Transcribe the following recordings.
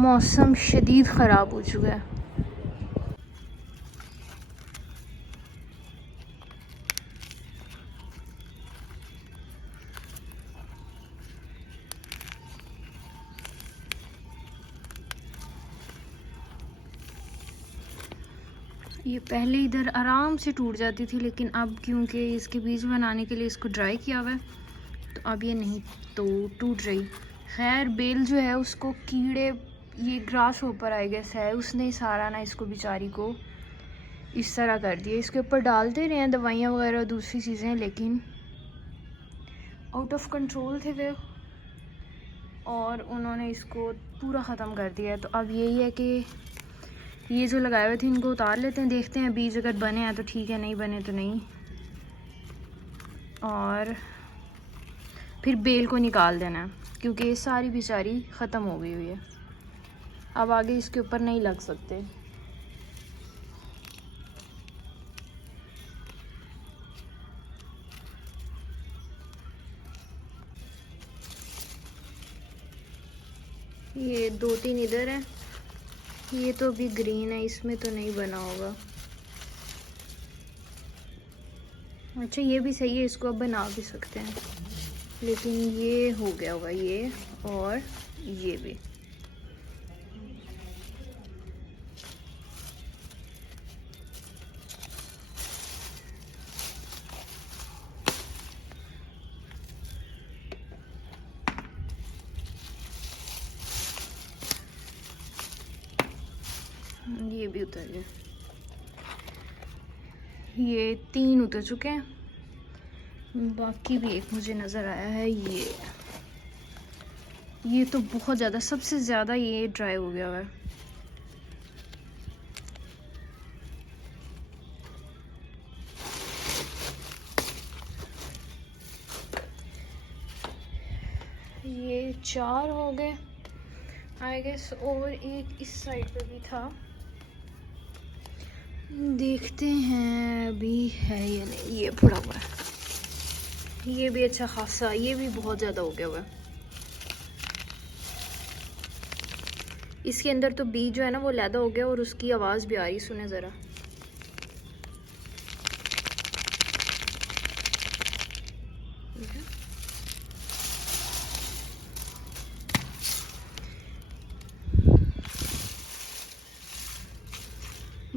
मौसम शदीद ख़राब हो चुका है। ये पहले इधर आराम से टूट जाती थी, लेकिन अब क्योंकि इसके बीज बनाने के लिए इसको ड्राई किया हुआ है तो अब ये नहीं तो टूट रही। खैर बेल जो है उसको कीड़े, ये ग्रास होपर आई गेस है, उसने सारा ना इसको बेचारी को इस तरह कर दिया। इसके ऊपर डालते रहे हैं दवाइयाँ वगैरह दूसरी चीज़ें, लेकिन आउट ऑफ कंट्रोल थे वे और उन्होंने इसको पूरा ख़त्म कर दिया। तो अब यही है कि ये जो लगाए हुए थे इनको उतार लेते हैं, देखते हैं बीज अगर बने हैं तो ठीक है, नहीं बने तो नहीं। और फिर बेल को निकाल देना है क्योंकि ये सारी बेचारी ख़त्म हो गई हुई है, अब आगे इसके ऊपर नहीं लग सकते। ये 2-3 इधर है, ये तो अभी ग्रीन है, इसमें तो नहीं बना होगा। अच्छा ये भी सही है, इसको अब बना भी सकते हैं, लेकिन ये हो गया होगा ये और ये भी। ये भी उतर गया, ये 3 उतर चुके हैं, बाकी भी एक मुझे नज़र आया है। ये तो बहुत ज़्यादा, सबसे ज़्यादा ये ड्राई हो गया है। ये 4 हो गए आई गेस, और एक इस साइड पे भी था, देखते हैं अभी है या नहीं। ये पड़ा हुआ है, ये भी अच्छा खासा, ये भी बहुत ज़्यादा हो गया हुआ है। इसके अंदर तो बीज जो है ना वो लैदा हो गया और उसकी आवाज़ भी आ रही, सुने ज़रा।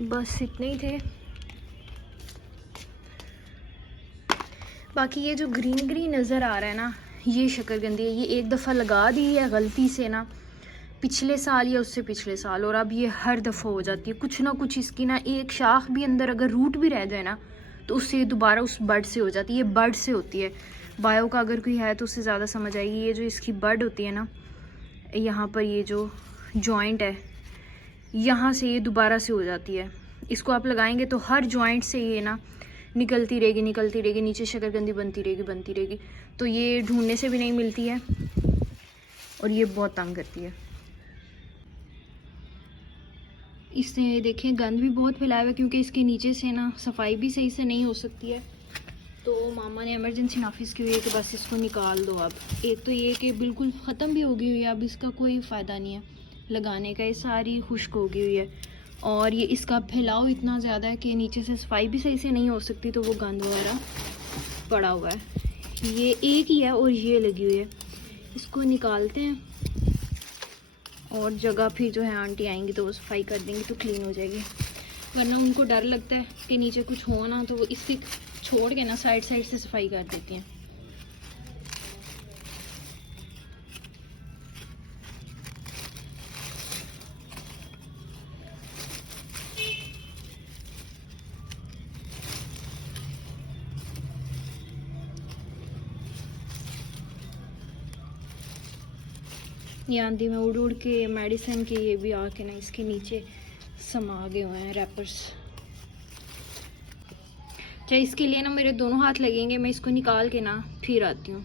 बस इतने ही थे, बाकी ये जो ग्रीन ग्रीन नज़र आ रहा है ना, ये शकरकंदी है। ये एक दफ़ा लगा दी है गलती से ना, पिछले साल या उससे पिछले साल, और अब ये हर दफ़ा हो जाती है कुछ ना कुछ। इसकी ना एक शाख भी अंदर अगर रूट भी रह जाए ना तो उससे दोबारा उस बड से हो जाती है। ये बड से होती है, बायो का अगर कोई है तो उससे ज़्यादा समझ आएगी। ये जो इसकी बड होती है ना, यहाँ पर ये जो जॉइंट है यहाँ से ये दोबारा से हो जाती है। इसको आप लगाएंगे तो हर जॉइंट से ये ना निकलती रहेगी, नीचे शकरकंदी बनती रहेगी। तो ये ढूंढने से भी नहीं मिलती है और ये बहुत तंग करती है। इसने देखें गंद भी बहुत फैलाया हुआ है, क्योंकि इसके नीचे से ना सफाई भी सही से नहीं हो सकती है। तो मामा ने इमरजेंसी नाफिस की हुई है कि बस इसको निकाल दो। अब एक तो ये कि बिल्कुल ख़त्म भी हो गई हुई है, अब इसका कोई फ़ायदा नहीं है लगाने का, ये सारी खुश्क हो गई हुई है। और ये इसका फैलाव इतना ज़्यादा है कि नीचे से सफाई भी सही से नहीं हो सकती, तो वो गंद वगैरह पड़ा हुआ है। ये एक ही है और ये लगी हुई है, इसको निकालते हैं और जगह फिर जो है आंटी आएंगी तो वो सफाई कर देंगी तो क्लीन हो जाएगी। वरना उनको डर लगता है कि नीचे कुछ हो ना, तो वो इससे छोड़ के ना साइड से सफाई कर देती हैं। ये आंधी में उड़ उड़ के मेडिसिन के ये भी आके ना इसके नीचे समा गए हुए हैं रैपर्स। चाहे इसके लिए ना मेरे दोनों हाथ लगेंगे, मैं इसको निकाल के ना फिर आती हूँ।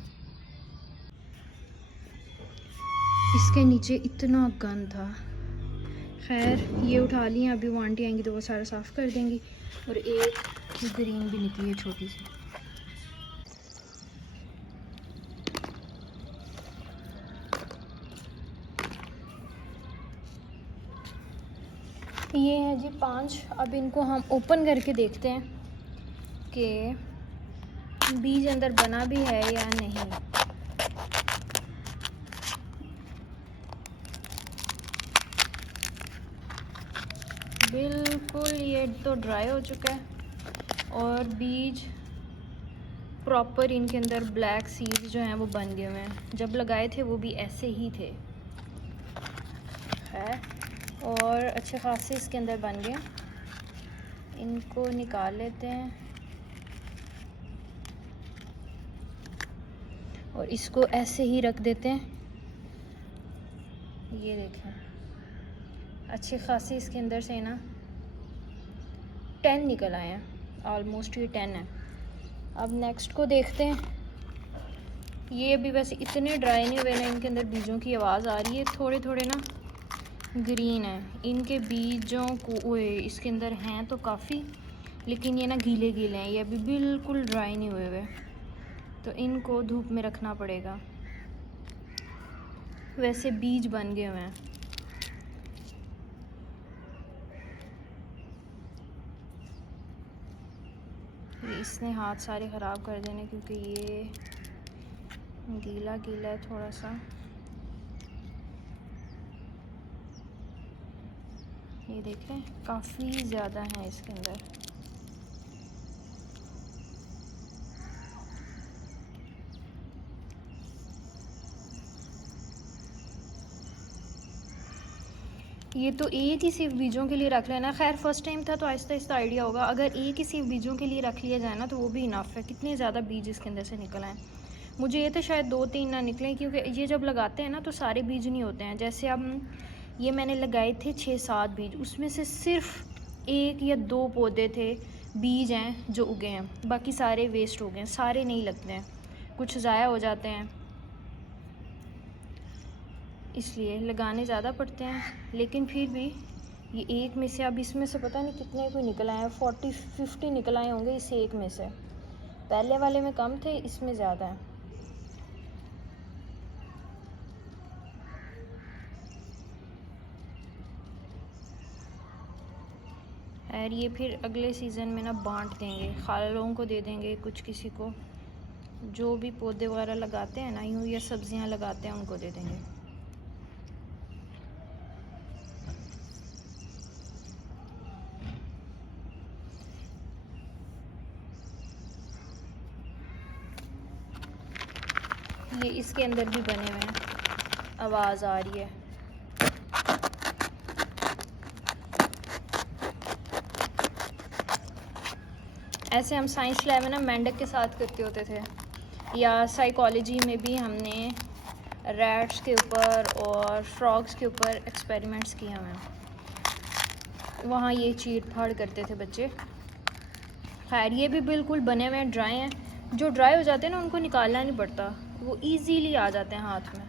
इसके नीचे इतना गंद था। खैर ये उठा लिया, अभी वो आंटी आएंगी तो वो सारा साफ़ कर देंगी। और एक ग्रीन भी निकली है छोटी सी। ये है जी 5। अब इनको हम ओपन करके देखते हैं कि बीज अंदर बना भी है या नहीं। बिल्कुल ये तो ड्राई हो चुका है और बीज प्रॉपर इनके अंदर ब्लैक सीड्स जो हैं वो बन गए हुए हैं। जब लगाए थे वो भी ऐसे ही थे है और अच्छे खासे इसके अंदर बन गए। इनको निकाल लेते हैं और इसको ऐसे ही रख देते हैं। ये देखें अच्छी खासी इसके अंदर से ना 10 निकल आए हैं, ऑलमोस्ट ये 10 है। अब नेक्स्ट को देखते हैं। ये अभी वैसे इतने ड्राई नहीं हुए ना, इनके अंदर बीजों की आवाज़ आ रही है। थोड़े थोड़े ना ग्रीन है इनके बीजों को, इसके अंदर हैं तो काफ़ी, लेकिन ये ना गीले गीले हैं, ये अभी बिल्कुल ड्राई नहीं हुए हुए, तो इनको धूप में रखना पड़ेगा। वैसे बीज बन गए हुए हैं। इसने हाथ सारे ख़राब कर देने क्योंकि ये गीला गीला है थोड़ा सा। ये देखें काफ़ी ज़्यादा है इसके अंदर। ये तो एक ही सिर्फ बीजों के लिए रख लेना। खैर फर्स्ट टाइम था तो आहिस्ता आहिस्ता आइडिया होगा। अगर एक ही सिर्फ बीजों के लिए रख लिया जाए ना तो वो भी इनफ है। कितने ज़्यादा बीज इसके अंदर से निकल आए। मुझे ये तो शायद 2-3 ना निकलें क्योंकि ये जब लगाते हैं ना तो सारे बीज नहीं होते हैं। जैसे अब ये मैंने लगाए थे 6-7 बीज, उसमें से सिर्फ 1 या 2 पौधे थे बीज हैं जो उगे हैं, बाकी सारे वेस्ट हो गए हैं, सारे नहीं लगते हैं, कुछ ज़ाया हो जाते हैं, इसलिए लगाने ज़्यादा पड़ते हैं। लेकिन फिर भी ये एक में से, अब इसमें से पता नहीं कितने कोई निकल आए हैं, 40-50 निकल आए होंगे इस एक में से। पहले वाले में कम थे, इसमें ज़्यादा है। और ये फिर अगले सीज़न में ना बांट देंगे, खाला लोगों को दे देंगे, कुछ किसी को जो भी पौधे वगैरह लगाते हैं ना यूँ या सब्जियां लगाते हैं उनको दे देंगे। ये इसके अंदर भी बने हुए हैं, आवाज़ आ रही है। ऐसे हम साइंस लैब में ना मेंढक के साथ करते होते थे, या साइकोलॉजी में भी हमने रैट्स के ऊपर और फ्रॉग्स के ऊपर एक्सपेरिमेंट्स किए हुए हैं। वहाँ ये चीट फाड़ करते थे बच्चे। खैर ये भी बिल्कुल बने हुए हैं, ड्राई हैं। जो ड्राई हो जाते हैं ना उनको निकालना नहीं पड़ता, वो इजीली आ जाते हैं हाथ में।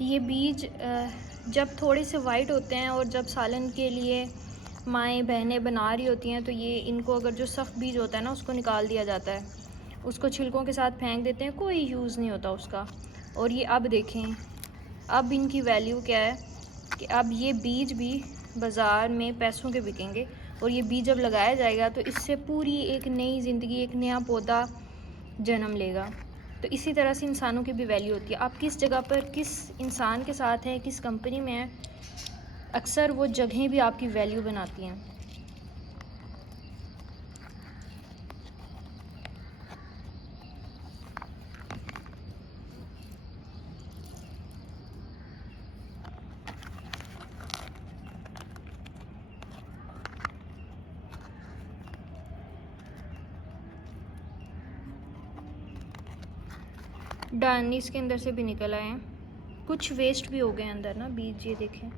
ये बीज जब थोड़े से वाइट होते हैं और जब सालन के लिए माएँ बहनें बना रही होती हैं तो ये इनको अगर जो सख्त बीज होता है ना उसको निकाल दिया जाता है, उसको छिलकों के साथ फेंक देते हैं, कोई यूज़ नहीं होता उसका। और ये अब देखें अब इनकी वैल्यू क्या है कि अब ये बीज भी बाज़ार में पैसों के बिकेंगे और ये बीज जब लगाया जाएगा तो इससे पूरी एक नई ज़िंदगी, एक नया पौधा जन्म लेगा। तो इसी तरह से इंसानों की भी वैल्यू होती है। आप किस जगह पर किस इंसान के साथ हैं, किस कंपनी में हैं, अक्सर वो जगहें भी आपकी वैल्यू बनाती हैं। डन, इसके अंदर से भी निकल आए हैं। कुछ वेस्ट भी हो गए अंदर ना बीज, ये देखें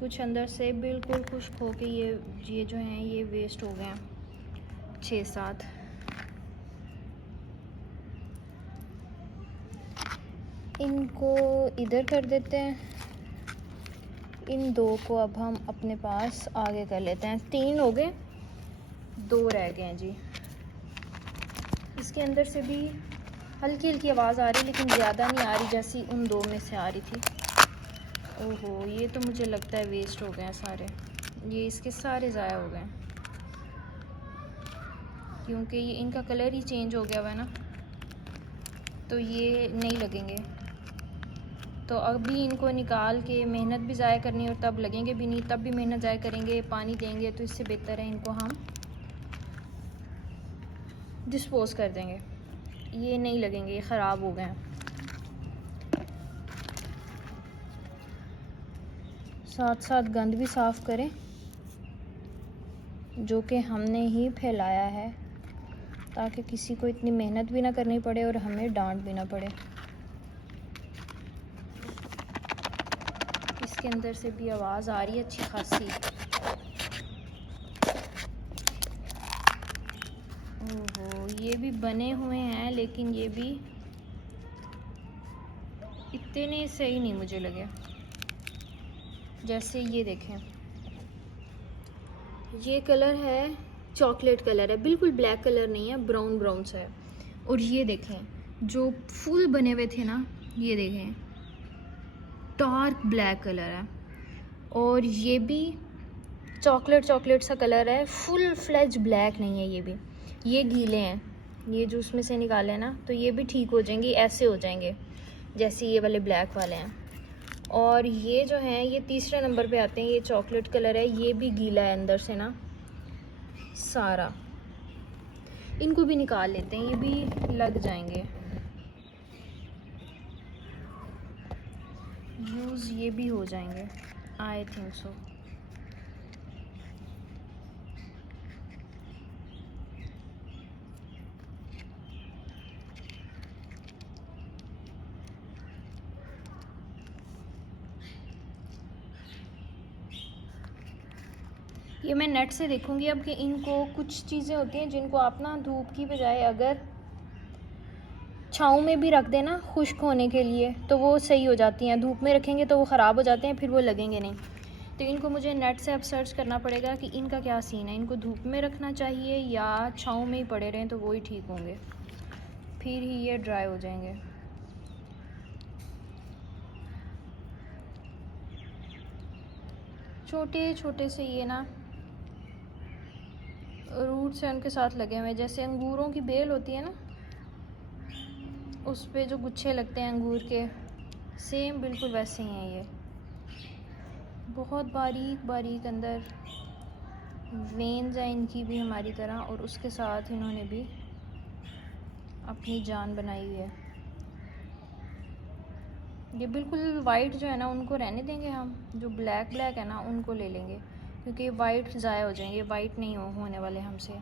कुछ अंदर से बिल्कुल खुश्क हो के ये जो हैं ये वेस्ट हो गए हैं 6-7। इनको इधर कर देते हैं। इन 2 को अब हम अपने पास आगे कर लेते हैं। 3 हो गए, 2 रह गए हैं जी। इसके अंदर से भी हल्की हल्की आवाज़ आ रही, लेकिन ज़्यादा नहीं आ रही जैसी उन 2 में से आ रही थी। ओहो, ये तो मुझे लगता है वेस्ट हो गए हैं सारे। ये इसके सारे ज़ाया हो गए हैं, क्योंकि ये इनका कलर ही चेंज हो गया हुआ है ना, तो ये नहीं लगेंगे। तो अभी इनको निकाल के मेहनत भी ज़ाया करनी, और तब लगेंगे भी नहीं, तब भी मेहनत ज़ाया करेंगे, पानी देंगे, तो इससे बेहतर है इनको हम डिस्पोज़ कर देंगे। ये नहीं लगेंगे, ये ख़राब हो गए हैं। साथ साथ गंद भी साफ़ करें, जो कि हमने ही फैलाया है, ताकि किसी को इतनी मेहनत भी ना करनी पड़े और हमें डांट भी ना पड़े। इसके अंदर से भी आवाज़ आ रही है अच्छी खासी। ओहो, ये भी बने हुए हैं, लेकिन ये भी इतने सही नहीं मुझे लगे। जैसे ये देखें, ये कलर है चॉकलेट कलर है, बिल्कुल ब्लैक कलर नहीं है, ब्राउन ब्राउन सा है। और ये देखें जो फूल बने हुए थे ना, ये देखें डार्क ब्लैक कलर है। और ये भी चॉकलेट चॉकलेट सा कलर है, फुल फ्लेज ब्लैक नहीं है। ये भी ये गीले हैं, ये जो उसमें से निकाले हैं ना, तो ये भी ठीक हो जाएंगे, ऐसे हो जाएंगे जैसे ये वाले ब्लैक वाले हैं। और ये जो हैं ये तीसरे नंबर पे आते हैं, ये चॉकलेट कलर है, ये भी गीला है अंदर से ना सारा। इनको भी निकाल लेते हैं, ये भी लग जाएंगे यूज़, ये भी हो जाएंगे आई थिंक सो। ये मैं नेट से देखूंगी अब कि इनको कुछ चीज़ें होती हैं जिनको आप ना धूप की बजाय अगर छाँव में भी रख देना खुश्क होने के लिए, तो वो सही हो जाती हैं। धूप में रखेंगे तो वो ख़राब हो जाते हैं, फिर वो लगेंगे नहीं। तो इनको मुझे नेट से अब सर्च करना पड़ेगा कि इनका क्या सीन है, इनको धूप में रखना चाहिए या छाँव में ही पड़े रहें, तो वो ही ठीक होंगे, फिर ही ये ड्राई हो जाएंगे। छोटे छोटे से ये ना रूट्स हैं उनके साथ लगे हुए हैं, जैसे अंगूरों की बेल होती है ना, उस पे जो गुच्छे लगते हैं अंगूर के, सेम बिल्कुल वैसे ही हैं ये। बहुत बारीक बारीक अंदर वेन्स हैं इनकी भी हमारी तरह, और उसके साथ इन्होंने भी अपनी जान बनाई हुई है। ये बिल्कुल वाइट जो है ना उनको रहने देंगे हम, जो ब्लैक ब्लैक है ना उनको ले लेंगे, क्योंकि वाइट ज़ाया हो जाएंगे, वाइट नहीं होने वाले हमसे।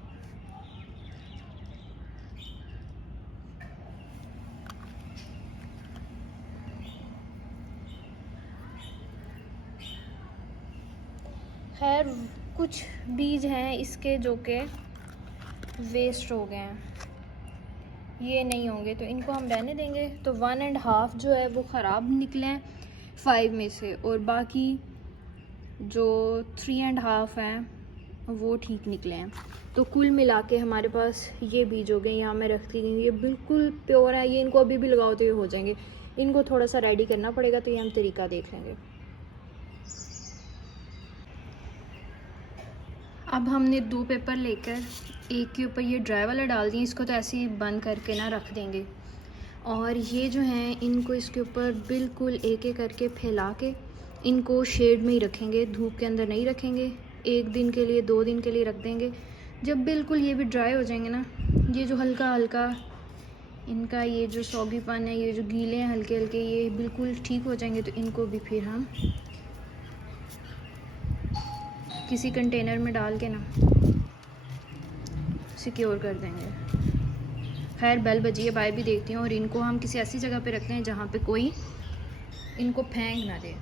खैर कुछ बीज हैं इसके जो कि वेस्ट हो गए हैं, ये नहीं होंगे, तो इनको हम रहने देंगे। तो 1.5 जो है वो ख़राब निकले हैं 5 में से, और बाकी जो 3.5 हैं वो ठीक निकले हैं। तो कुल मिला के हमारे पास ये बीज हो गए, यहाँ मैं रखती गई, ये बिल्कुल प्योर है। ये इनको अभी भी लगाओ तो ये हो जाएंगे। इनको थोड़ा सा रेडी करना पड़ेगा, तो ये हम तरीका देख लेंगे। अब हमने 2 पेपर लेकर एक के ऊपर ये ड्राई वाला डाल दिए, इसको तो ऐसे ही बंद करके ना रख देंगे। और ये जो हैं इनको इसके ऊपर बिल्कुल एक एक करके फैला के इनको शेड में ही रखेंगे, धूप के अंदर नहीं रखेंगे। 1 दिन के लिए 2 दिन के लिए रख देंगे। जब बिल्कुल ये भी ड्राई हो जाएंगे ना, ये जो हल्का हल्का इनका ये जो सौगीपन है, ये जो गीले हैं हल्के हल्के, ये बिल्कुल ठीक हो जाएंगे, तो इनको भी फिर हम किसी कंटेनर में डाल के ना सिक्योर कर देंगे। खैर बेल बजी है, बाहर भी देखती हूँ। और इनको हम किसी ऐसी जगह पे रखते हैं जहाँ पे कोई इनको फेंक ना दे।